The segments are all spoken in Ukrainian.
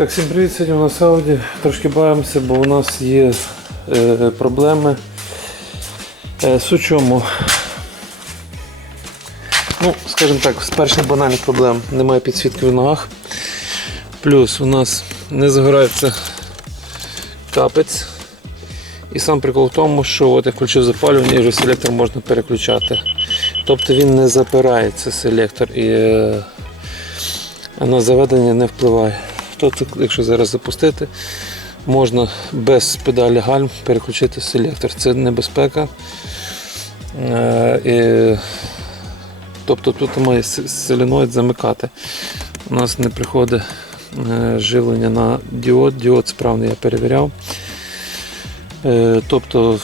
Так, всім привіт, сьогодні у нас Ауді. Трошки баємося, бо у нас є е, проблеми. Е, в чому? Ну, скажімо так, з перших банальних проблем немає підсвітки в ногах. Плюс у нас не загорається капець. І сам прикол в тому, що от я включив запалювання і вже селектор можна переключати. Тобто він не запирається селектор і е, на заведення не впливає. Тобто, якщо зараз запустити, можна без педалі гальм переключити селектор. Це небезпека. Е, тобто тут має с- замикати. У нас не приходить е, живлення на діод. Діод справний я перевіряв. Е, Тобто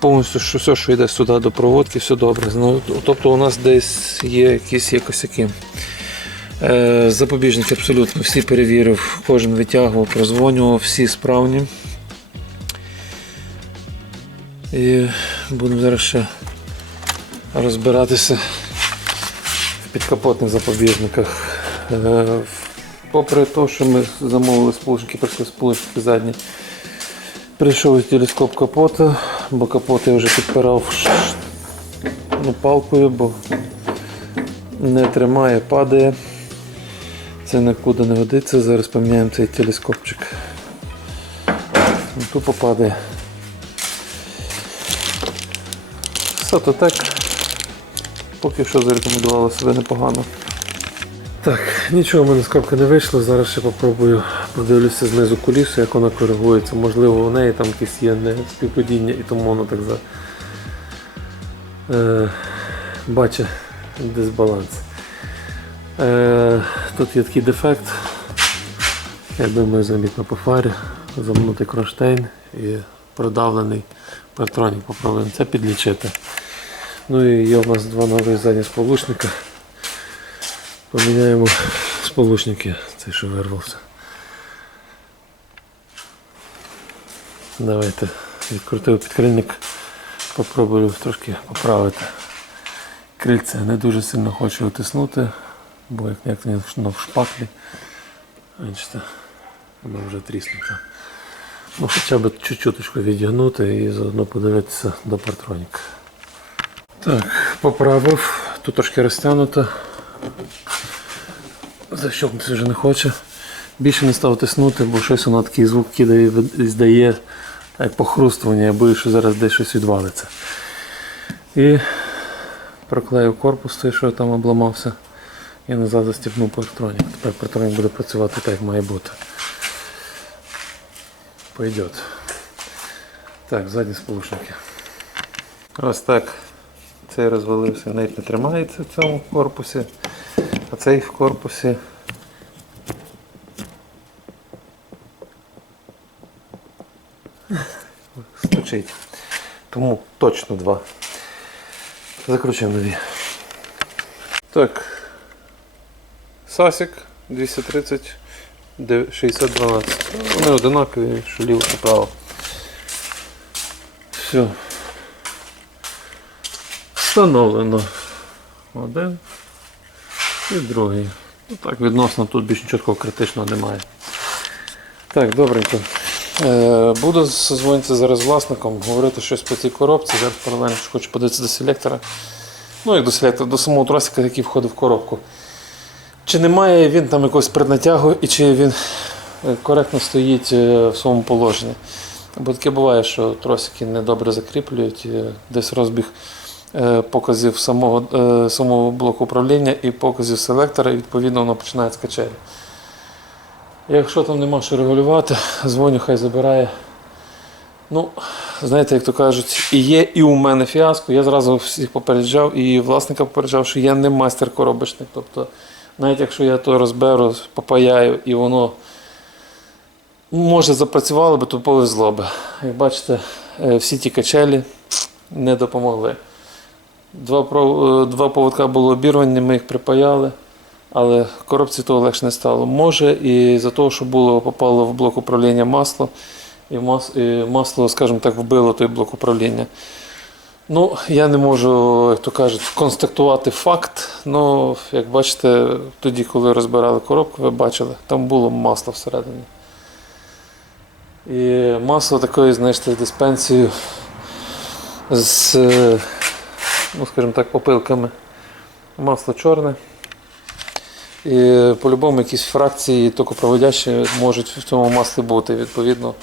повністю що все, що йде сюди до проводки, все добре. Тобто у нас десь є якісь є косяки. Е, Запобіжники абсолютно всі перевірив, кожен витягував, прозвонював, всі справні. І будемо зараз ще розбиратися в підкапотних запобіжниках. Е, Попри те, що ми замовили сполучники, прийшли сполучники задні, прийшов телескоп капота, бо капот я вже підпирав ну, палкою, бо не тримає, падає. Це нікуди не годиться. Зараз поміняємо цей телескопчик. Тупо падає. Сатотек поки що зарекомендувала себе непогано. Так, нічого в мене з не вийшло. Зараз ще попробую подивлюся знизу кулісу, як вона коригується. Можливо, у неї там якісь є не співпадіння і тому воно так за е, бачить дисбаланс. Е, тут є такий дефект. Я думаю, замітно по фарі. Замнутий кронштейн і продавлений партронік. Попробуємо це підлічити. Ну і є у нас два нові задні сполучника. Поміняємо сполучники, цей що вирвався. Давайте відкрутив підкрильник, попробую трошки поправити. Крильце не дуже сильно хочу утиснути, бо як як воно в шпаклі. Бачите, воно вже тріснуто. Ну, хоча б чуть-чуточку відігнути і заодно подивитися до партроніка. Так, поправив. Тут трошки розтягнуто. Защелкнутися вже не хоче. Більше не став тиснути, бо щось воно такий звук кидає і здає як похрустування, я боюсь, що зараз десь щось відвалиться. І проклеїв корпус, той, що я там обламався. І назад застібнув партронік. Тепер партронік буде працювати так, як має бути. Пойдет. Так, задні сполучники. Ось так. Цей розвалився, навіть не тримається в цьому корпусі, а цей в корпусі. Стучить. Тому точно два. Закручуємо нові. Так. Сасік 230 6012. Вони одинакові, що ліво, що право. Все. Встановлено один і другий. Ну так, відносно тут більш такого критичного немає. Так, добренько. Е, буду созвонитися зараз власником, говорити щось по цій коробці. Зараз паралельно хочу подивитися до селектора. Ну, як до селектора, до самого тросика, який входить в коробку. Чи немає він там якогось преднатягу і чи він е, коректно стоїть е, в своєму положенні. Бо таке буває, що тросики недобре закріплюють, е, десь розбіг показів самого, самого блоку управління і показів селектора, і відповідно воно починає з. Якщо там нема що регулювати, дзвоню, хай забирає. Ну, знаєте, як то кажуть, і є, і у мене фіаско. Я зразу всіх попереджав, і власника попереджав, що я не майстер коробочник. Тобто, навіть якщо я то розберу, попаяю і воно може запрацювало би, то повезло би. Як бачите, е, всі ті качелі не допомогли. Два, е, два поводка було обірвані, ми їх припаяли, але коробці того легше не стало. Може, і за того, що було, попало в блок управління масло, і масло, скажімо так, вбило той блок управління. Ну, я не можу, як то кажуть, констатувати факт. Ну, як бачите, тоді, коли розбирали коробку, ви бачили, там було масло всередині. І масло такої, знаєте, диспенсією з, ну, скажімо так, опилками. Масло чорне. І по-любому якісь фракції токопроводящі можуть в цьому маслі бути. Відповідно,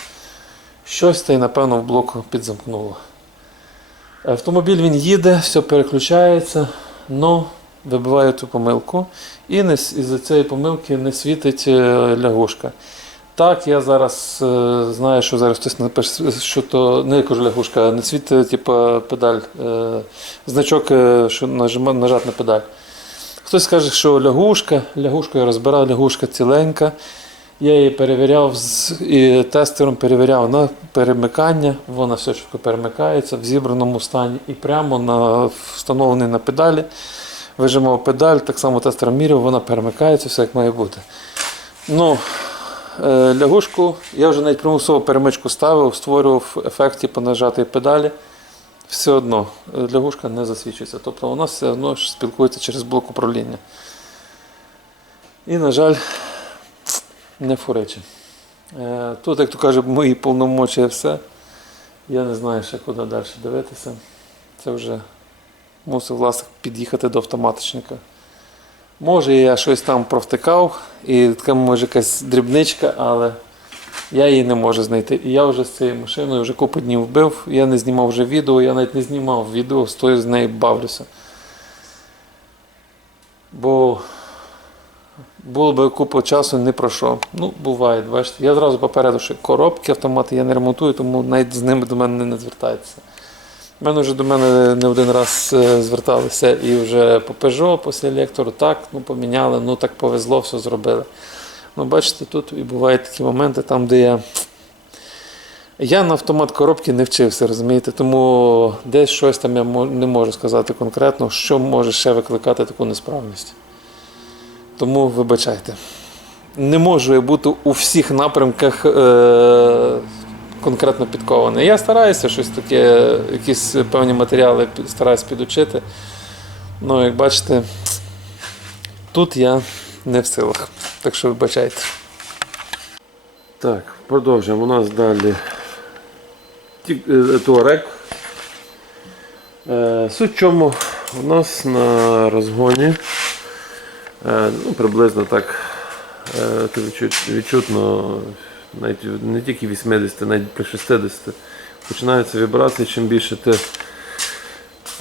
щось та й напевно в блок підзамкнуло. Автомобіль він їде, все переключається, але вибиває ту помилку. І не, із-за цієї помилки не світить е, лягушка. Так, я зараз е, знаю, що зараз хтось напише, що то не я кажу лягушка, не світить типу, педаль, е, значок, що нажати на педаль. Хтось скаже, що лягушка, лягушку я розбирав, лягушка ціленька. Я її перевіряв з і тестером перевіряв на перемикання. Вона все чітко перемикається в зібраному стані і прямо на встановлений на педалі. Вижимав педаль, так само тестером міряв, вона перемикається, все як має бути. Ну, е, лягушку я вже навіть примусово перемичку ставив, створював ефект типу нажатої педалі. Все одно е, лягушка не засвічується. Тобто вона все одно спілкується через блок управління. І, на жаль, не фуриче. Е, Тут, як то кажуть, мої повномочі все. Я не знаю ще куди далі дивитися. Це вже мусив власник під'їхати до автоматичника. Може, я щось там провтикав, і така може якась дрібничка, але я її не можу знайти. І я вже з цією машиною вже купу днів вбив. Я не знімав вже відео, я навіть не знімав відео, стою з нею бавлюся. Бо було б купу часу, не пройшов. Ну, буває, бачите. Я зразу попереду, що коробки автомати я не ремонтую, тому навіть з ними до мене не звертаються. У мене вже до мене не один раз е, зверталися і вже по Peugeot, по селектору, так, ну поміняли, ну так повезло, все зробили. Ну, бачите, тут і бувають такі моменти, там, де я. Я на автомат коробки не вчився, розумієте, тому десь щось там я не можу сказати конкретно, що може ще викликати таку несправність. Тому вибачайте. Не можу я бути у всіх напрямках е- конкретно підкований. Я стараюся щось таке, якісь певні матеріали стараюсь підучити. Ну, як бачите, тут я не в силах. Так що вибачайте. Так, продовжуємо. У нас далі е, Туарек. Е, Суть чому у нас на розгоні ну, приблизно так е, відчутно навіть не тільки 80, навіть при 60 починаються вібрації, чим більше ти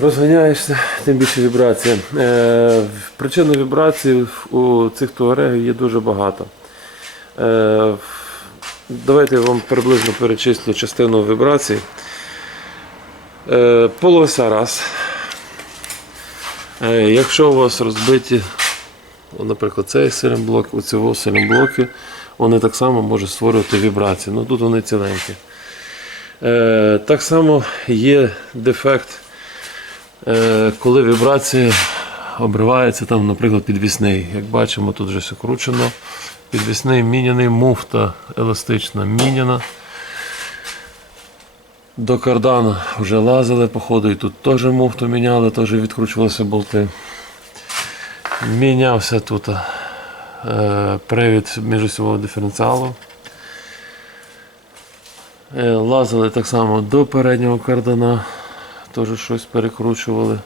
розганяєшся, тим більше вібрація. Е, Причин вібрацій у цих туарегів є дуже багато. Е, Давайте я вам приблизно перечислю частину вібрацій. Е, Полоса раз. Е, Якщо у вас розбиті, наприклад, цей силімблок, у цього силімблоки, вони так само можуть створювати вібрації. Ну тут вони ціленькі. Е, Так само є дефект, е, коли вібрації обриваються, там, наприклад, підвісний. Як бачимо, тут вже все кручено. Підвісний міняний, муфта еластична міняна. До кардана вже лазили, походу, і тут теж муфту міняли, теж відкручувалися болти. Мінявся тут е, привід міжосьового диференціалу. Е, лазили так само до переднього кардана, теж щось перекручували.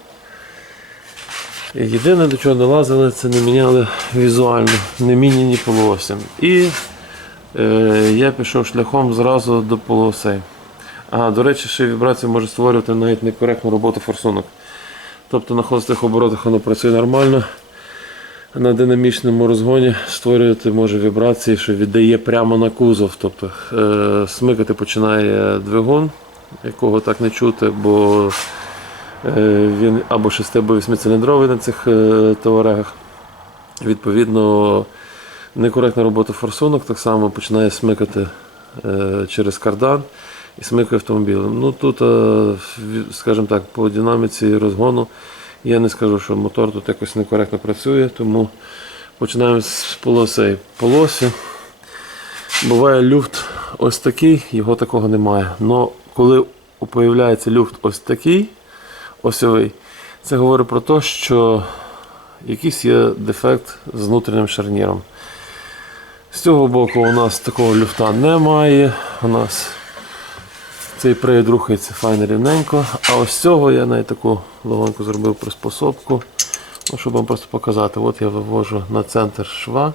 Єдине, до чого не лазили, це не міняли візуально, не міняні полуосі. І е, я пішов шляхом зразу до полуосей. А, до речі, ще вібрація може створювати навіть некоректну роботу форсунок. Тобто на холостих оборотах воно працює нормально. На динамічному розгоні створювати може вібрації, що віддає прямо на кузов. Тобто е, смикати починає двигун, якого так не чути, бо е, він або 6 або 8 циліндровий на цих е. Відповідно, некоректна робота форсунок так само починає смикати е, через кардан і смикає автомобілем. Ну тут, скажімо так, по динаміці розгону я не скажу, що мотор тут якось некоректно працює, тому починаємо з полосей. Полосі буває люфт ось такий, його такого немає. Но коли появляється люфт ось такий, осьовий. Це говорить про те, що якийсь є дефект з внутрішнім шарніром. З цього боку у нас такого люфта немає. У нас цей привід рухається файно рівненько. А ось цього я навіть таку легоньку зробив приспособку, ну, щоб вам просто показати. От я вивожу на центр шва.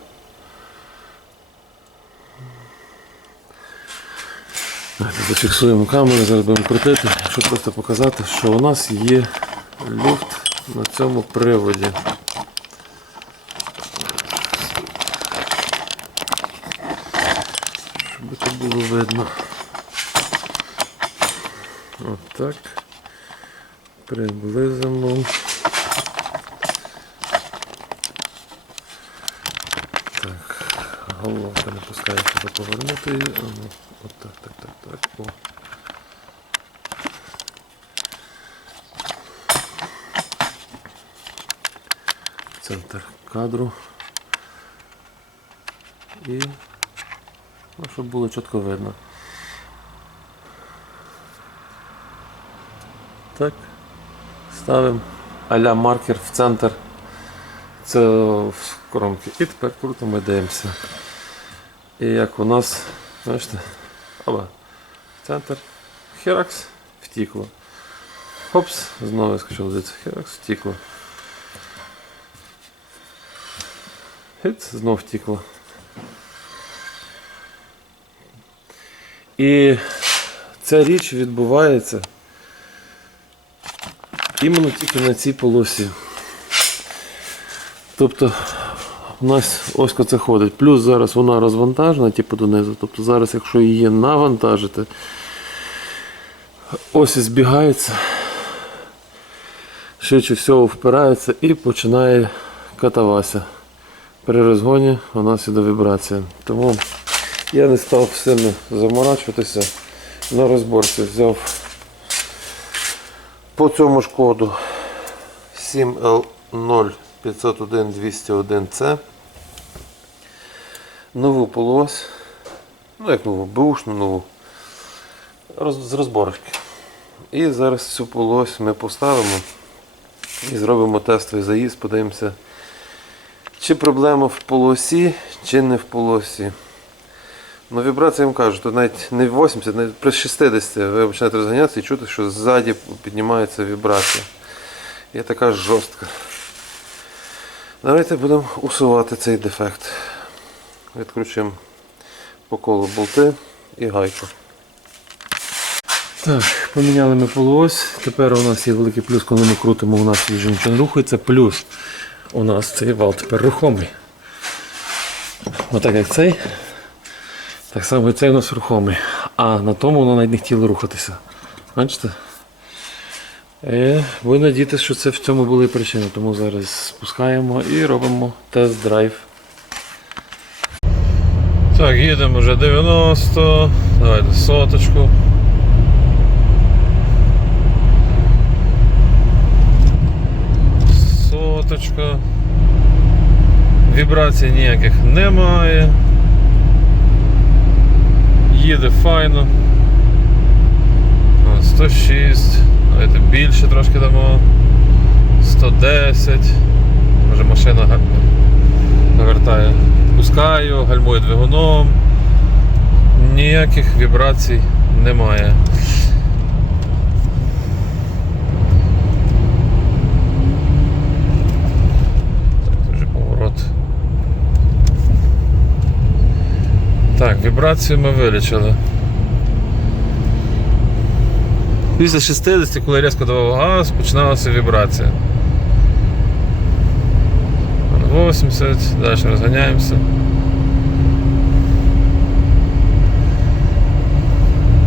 Зафіксуємо камеру, зараз крутити, щоб просто показати, що у нас є люфт на цьому приводі. Щоб це було видно. Отак. Приблизимо. Так, головка не пускає сюди повернути її. Ну, Отак, так, так, так. О. Центр кадру. І ну, щоб було чітко видно. Так. Ставимо а-ля маркер в центр цього коронки. І тепер крутимо і дивимося. І як у нас, бачите, оба, центр, херакс, втікло. Хопс, знову скачав дивіться, херакс, втікло. Хиц, знов втікло. І ця річ відбувається іменно тільки на цій полосі. Тобто у нас ось це ходить. Плюс зараз вона розвантажена, типу донизу. Тобто зараз, якщо її навантажити, ось і збігається, швидше всього впирається і починає катавася. При розгоні у нас іде вібрація. Тому я не став сильно заморачуватися на розборці. Взяв по цьому ж коду 7L0 501 201C. Нову полось. Ну як нову, бушну нову. Роз, з розборочки. І зараз цю полось ми поставимо і зробимо тестовий заїзд, подивимося, чи проблема в полосі, чи не в полосі. Ну, вібрація я вам кажу, навіть не 80, навіть при 60 ви починаєте розганятися і чути, що ззаді піднімається вібрація. І така жорстка. Давайте будемо усувати цей дефект. Відкручуємо по колу болти і гайку. Так, поміняли ми полуось. Тепер у нас є великий плюс, коли ми крутимо, у нас вже нічого не рухається. Плюс у нас цей вал тепер рухомий. Отак як цей. Так само і цей у нас рухомий. А на тому воно навіть не хотіло рухатися. Бачите? І ви надієтесь, що це в цьому були причини, тому зараз спускаємо і робимо тест-драйв. Так, їдемо вже 90. Давайте соточку. Соточка. Вібрацій ніяких немає. Їде файно. 106. Давайте більше трошки дамо. 110. Може машина навертає. Пускаю, гальмую двигуном. Ніяких вібрацій немає. Так, це вже поворот. Так, вібрацію ми вилічили. Після 60, коли різко давав газ, починалася вібрація. 80, далі розганяємося.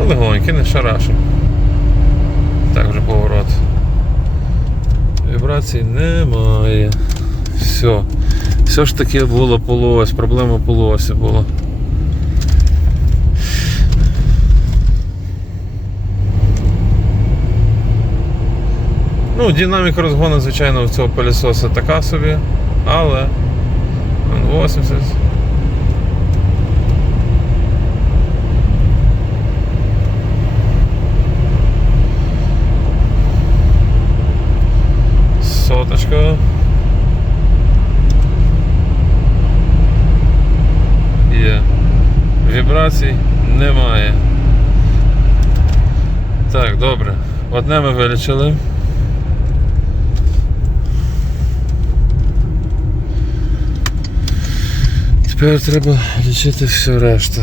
Легонько, не шарашим. Так вже поворот. Вібрацій немає. Все. Все ж таки було полуось, проблема полуосі була. Ну, динаміка розгону, звичайно, у цього пилісоса така собі, але 80. Соточка. Є. Вібрацій немає. Так, добре. Одне ми вилічили. Тепер треба лічити всю решту.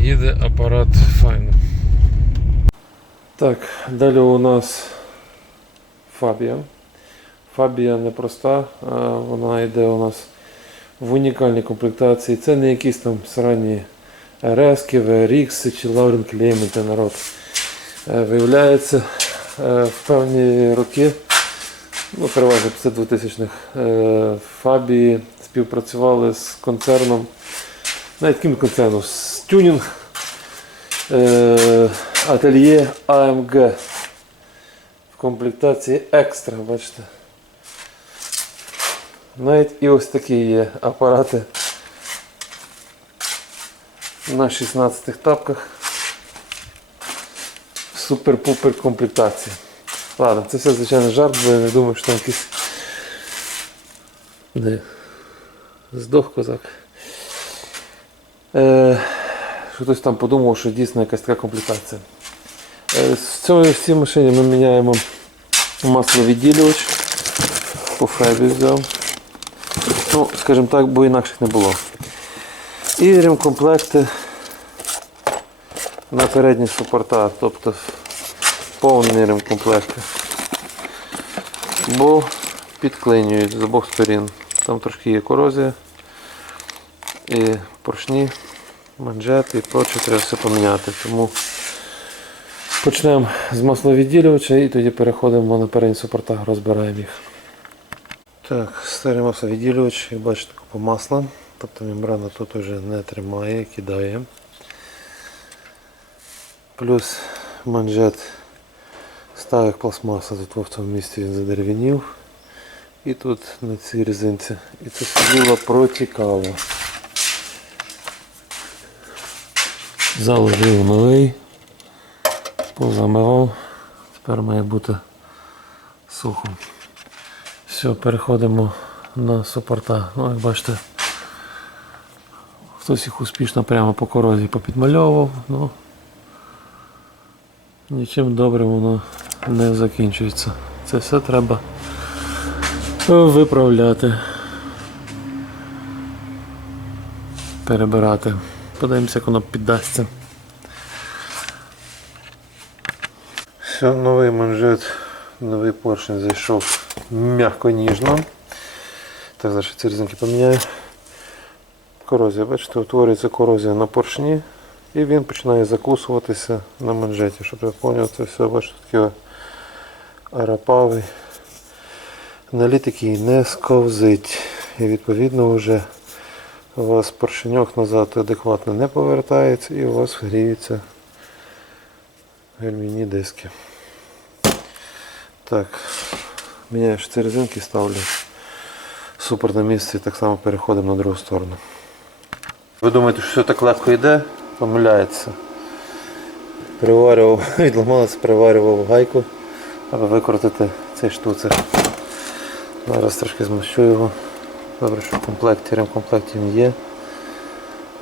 Їде апарат файно. Так, далі у нас Фабія. Фабія непроста, вона йде у нас в унікальній комплектації. Це не якісь там сранні РС, VRX чи Лаурен Клейменти народ. Е, Виявляється, е, в певні роки, ну переважно після 2000-х, е, Фабії співпрацювали з концерном, навіть яким концерном, з тюнінг ательє AMG в комплектації екстра, бачите. Навіть і ось такі є апарати на 16 тапках. Супер-пупер комплектації. Ладно, це все звичайно жарт, бо я не думаю, що там якийсь не здох козак. Е, хтось там подумав, що дійсно якась така комплектація. Е, з цього в цій машині ми міняємо масловідділювач. По фебі взяв. Ну, скажімо так, бо інакших не було. І ремкомплекти на передні супорта, тобто повні ремкомплекти. Бо підклинюють з обох сторін. Там трошки є корозія. І поршні, манжети і проче треба все поміняти. Тому почнемо з масловідділювача і тоді переходимо на передні супорта, розбираємо їх. Так, старий масловідділювач, як бачите, купа масла. Тобто мембрана тут вже не тримає, кидає. Плюс манжет ставих пластмаса, тут в цьому місці він задерев'янів. І тут на цій резинці. І це все діло протікало. Заложив новий, позамивав, тепер має бути сухо. Все, переходимо на супорта. Ну, як бачите, хтось їх успішно прямо по корозі попідмальовував, ну нічим добрим воно не закінчується. Це все треба виправляти. Перебирати. Подивимося, як воно піддасться. Все, новий манжет, новий поршень зайшов м'яко ніжно. Так, зараз ці резинки поміняю. Корозія, бачите, утворюється корозія на поршні і він починає закусуватися на манжеті. Щоб я зрозумів, це все, бачите, такий арапавий. Наліт який не сковзить. І відповідно вже у вас поршеньок назад адекватно не повертається і у вас гріються гальмівні диски. Так, міняю ці резинки, ставлю супер на місце і так само переходимо на другу сторону. Ви думаєте, що все так легко йде? Помиляється. Приварював, відламалося, приварював гайку, аби викрутити цей штуцер. Зараз трошки змащу його. Добре, що в комплекті, ремкомплекті він є.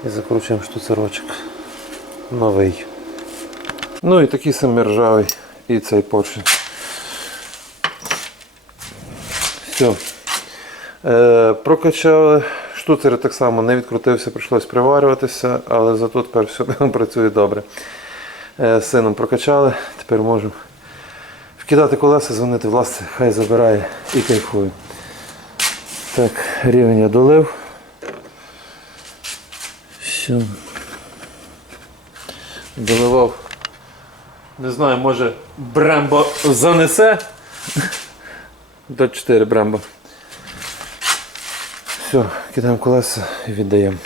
І закручуємо штуцерочок. Новий. Ну і такий самий ржавий і цей поршень. Все. Е, прокачали. Штуцер так само не відкрутився, прийшлось приварюватися, але зато тепер все працює добре. Е, з сином прокачали, тепер можемо вкидати колеса, дзвонити власне, хай забирає і кайфує. Так, рівень я долив. Все. Доливав. Не знаю, може Брембо занесе. До 4 Брембо. Все, кидаємо колеса і віддаємо.